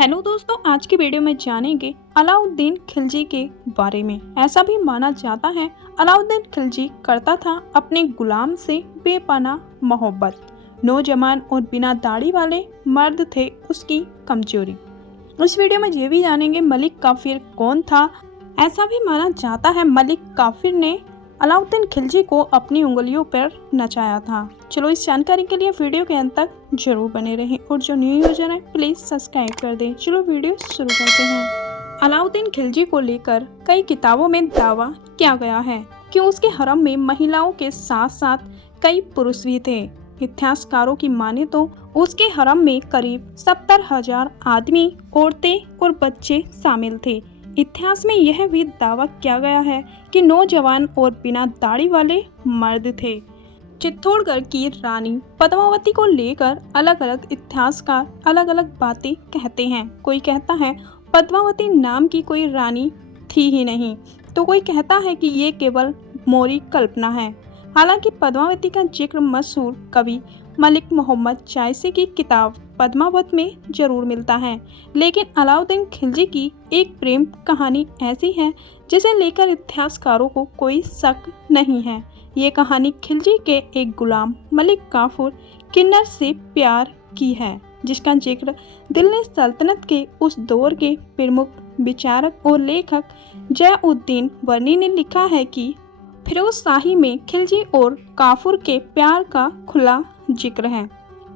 Hello दोस्तों, आज की वीडियो में जानेंगे अलाउद्दीन खिलजी के बारे में। ऐसा भी माना जाता है अलाउद्दीन खिलजी करता था अपने गुलाम से बेपनाह मोहब्बत। नौजवान और बिना दाढ़ी वाले मर्द थे उसकी कमजोरी। इस वीडियो में ये भी जानेंगे मलिक काफिर कौन था। ऐसा भी माना जाता है मलिक काफिर ने अलाउद्दीन खिलजी को अपनी उंगलियों पर नचाया था। चलो इस जानकारी के लिए वीडियो के अंत तक जरूर बने रहें और जो न्यू यूजर है प्लीज सब्सक्राइब कर दें। चलो वीडियो शुरू करते हैं। अलाउद्दीन खिलजी को लेकर कई किताबों में दावा किया गया है कि उसके हरम में महिलाओं के साथ साथ कई पुरुष भी थे। इतिहासकारों की माने तो उसके हरम में करीब 70,000 आदमी, औरतें और बच्चे शामिल थे। इतिहास में यह भी दावा किया गया है कि नौजवान और बिना दाढ़ी वाले मर्द थे। चित्तौड़गढ़ की रानी पद्मावती को लेकर अलग अलग इतिहासकार अलग अलग बातें कहते हैं। कोई कहता है पद्मावती नाम की कोई रानी थी ही नहीं, तो कोई कहता है कि ये केवल मोरी कल्पना है। हालांकि पद्मावती का जिक्र मशहूर कवि मलिक मोहम्मद जायसी की किताब पद्मावत में जरूर मिलता है, लेकिन अलाउद्दीन खिलजी की एक प्रेम कहानी ऐसी है जिसे लेकर इतिहासकारों को कोई शक नहीं है। ये कहानी खिलजी के एक गुलाम मलिक काफूर किन्नर से प्यार की है, जिसका जिक्र दिल्ली सल्तनत के उस दौर के प्रमुख विचारक और लेखक जयाउद्दीन वर्नी ने लिखा है कि फिरोज शाही में खिलजी और काफूर के प्यार का खुला जिक्र है।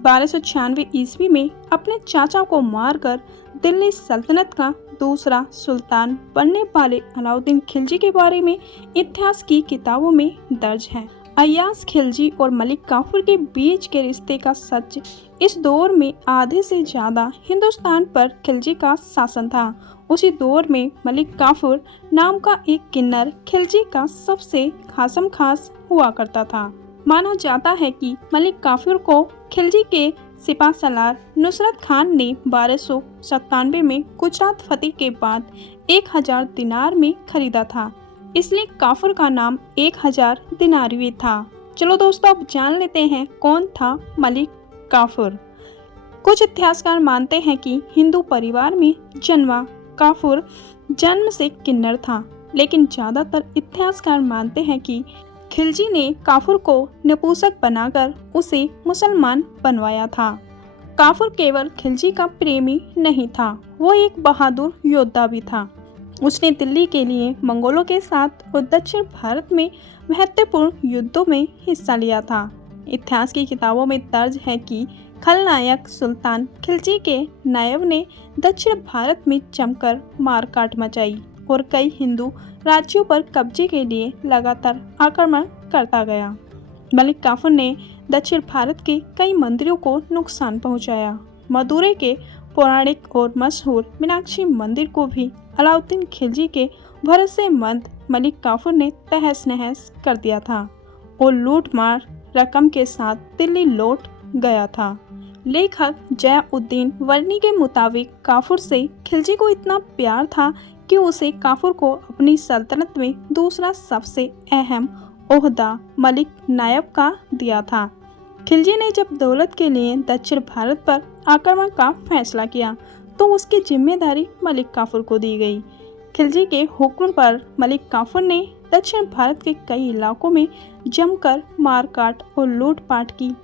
1296 ईस्वी में अपने चाचा को मारकर दिल्ली सल्तनत का दूसरा सुल्तान बनने वाले अलाउद्दीन खिलजी के बारे में इतिहास की किताबों में दर्ज है। अय्याज खिलजी और मलिक काफूर के बीच के रिश्ते का सच इस दौर में आधे से ज्यादा हिंदुस्तान पर खिलजी का शासन था। उसी दौर में मलिक काफूर नाम का एक किन्नर खिलजी का सबसे खासम खास हुआ करता था। माना जाता है कि मलिक काफूर को खिलजी के सिपा सलार नुसरत खान ने 1297 में गुजरात फतेह के बाद 1000 दिनार में खरीदा था, इसलिए काफूर का नाम 1000 दिनार भी था। चलो दोस्तों, अब जान लेते हैं कौन था मलिक काफूर। कुछ इतिहासकार मानते हैं कि हिंदू परिवार में जन्मा काफूर जन्म से किन्नर था, लेकिन ज्यादातर इतिहासकार मानते हैं कि खिलजी ने काफूर को नपुंसक बनाकर उसे मुसलमान बनवाया था। काफूर केवल खिलजी का प्रेमी नहीं था, वो एक बहादुर योद्धा भी था। उसने दिल्ली के लिए मंगोलों के साथ और दक्षिण भारत में महत्वपूर्ण युद्धों में हिस्सा लिया था। इतिहास की किताबों में दर्ज है कि खलनायक सुल्तान खिलजी के नायब ने दक्षिण भारत में जमकर मारकाट मचाई और कई हिंदू राज्यों पर कब्जे के लिए लगातार आक्रमण करता गया। मलिक काफूर ने दक्षिण भारत के कई मंदिरों को नुकसान पहुंचाया। मदुरै के पौराणिक और मशहूर मीनाक्षी मंदिर को भी अलाउद्दीन खिलजी के भरोसेमंद मलिक काफूर ने तहस नहस कर दिया था और लूट मार रकम के साथ दिल्ली लौट गया था। लेखक जयाउद्दीन वर्नी के मुताबिक काफूर से खिलजी को इतना प्यार था कि उसे काफूर को अपनी सल्तनत में दूसरा सबसे अहम ओहदा मलिक नायब का दिया था। खिलजी ने जब दौलत के लिए दक्षिण भारत पर आक्रमण का फैसला किया तो उसकी जिम्मेदारी मलिक काफूर को दी गई। खिलजी के हुक्म पर मलिक काफूर ने दक्षिण भारत के कई इलाकों में जमकर मारकाट और लूटपाट की।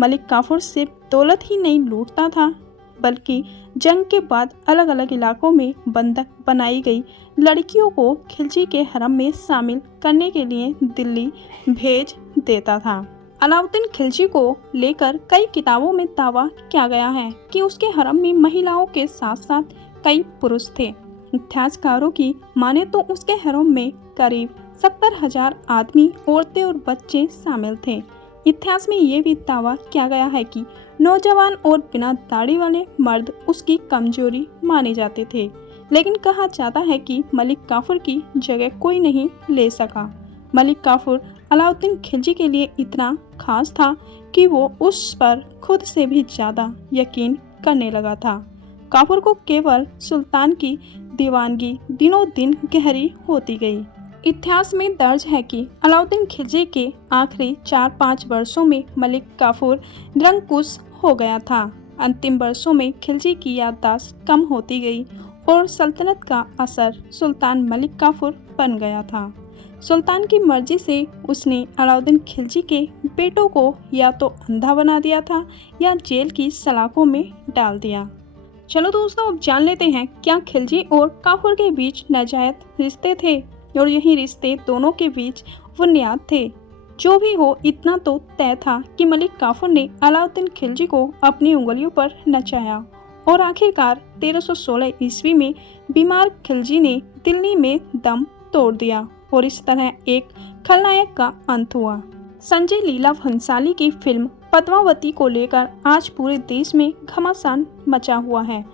मलिक काफूर सिर्फ दौलत ही नहीं लूटता था, बल्कि जंग के बाद अलग अलग इलाकों में बंधक बनाई गई लड़कियों को खिलजी के हरम में शामिल करने के लिए दिल्ली भेज देता था। अलाउद्दीन खिलजी को लेकर कई किताबों में दावा किया गया है कि उसके हरम में महिलाओं के साथ साथ कई पुरुष थे। इतिहासकारों की माने तो उसके हरम में करीब 70,000 आदमी, औरतें और बच्चे शामिल थे। इतिहास में ये भी दावा किया गया है कि नौजवान और बिना दाढ़ी वाले मर्द उसकी कमजोरी माने जाते थे, लेकिन कहा जाता है कि मलिक काफूर की जगह कोई नहीं ले सका। मलिक काफूर अलाउद्दीन खिलजी के लिए इतना खास था कि वो उस पर खुद से भी ज्यादा यकीन करने लगा था। काफूर को केवल सुल्तान की दीवानगी दिनों दिन गहरी होती गई। इतिहास में दर्ज है कि अलाउद्दीन खिलजी के आखिरी 4-5 वर्षों में मलिक काफूर निरंकुश हो गया था। अंतिम वर्षों में खिलजी की याददाश्त कम होती गई और सल्तनत का असर सुल्तान मलिक काफूर बन गया था। सुल्तान की मर्जी से उसने अलाउद्दीन खिलजी के बेटों को या तो अंधा बना दिया था या जेल की सलाखों में डाल दिया। चलो दोस्तों, अब जान लेते हैं क्या खिलजी और काफूर के बीच नाजायज रिश्ते थे और यही रिश्ते दोनों के बीच बुनियाद थे। जो भी हो, इतना तो तय था कि मलिक काफूर ने अलाउद्दीन खिलजी को अपनी उंगलियों पर नचाया और आखिरकार 1316 ईस्वी में बीमार खिलजी ने दिल्ली में दम तोड़ दिया और इस तरह एक खलनायक का अंत हुआ। संजय लीला भंसाली की फिल्म पद्मावती को लेकर आज पूरे देश में घमासान मचा हुआ है।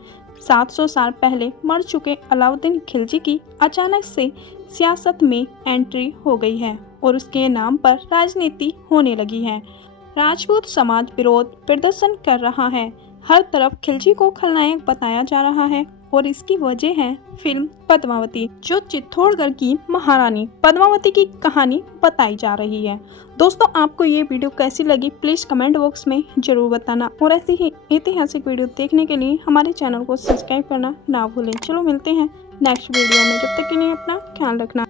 700 साल पहले मर चुके अलाउद्दीन खिलजी की अचानक से सियासत में एंट्री हो गई है और उसके नाम पर राजनीति होने लगी है। राजपूत समाज विरोध प्रदर्शन कर रहा है। हर तरफ खिलजी को खलनायक बताया जा रहा है और इसकी वजह है फिल्म पद्मावती, जो चित्तौड़गढ़ की महारानी पद्मावती की कहानी बताई जा रही है। दोस्तों, आपको ये वीडियो कैसी लगी प्लीज़ कमेंट बॉक्स में जरूर बताना और ऐसी ही ऐतिहासिक वीडियो देखने के लिए हमारे चैनल को सब्सक्राइब करना ना भूलें। चलो मिलते हैं नेक्स्ट वीडियो में, जब तक के लिए अपना ख्याल रखना।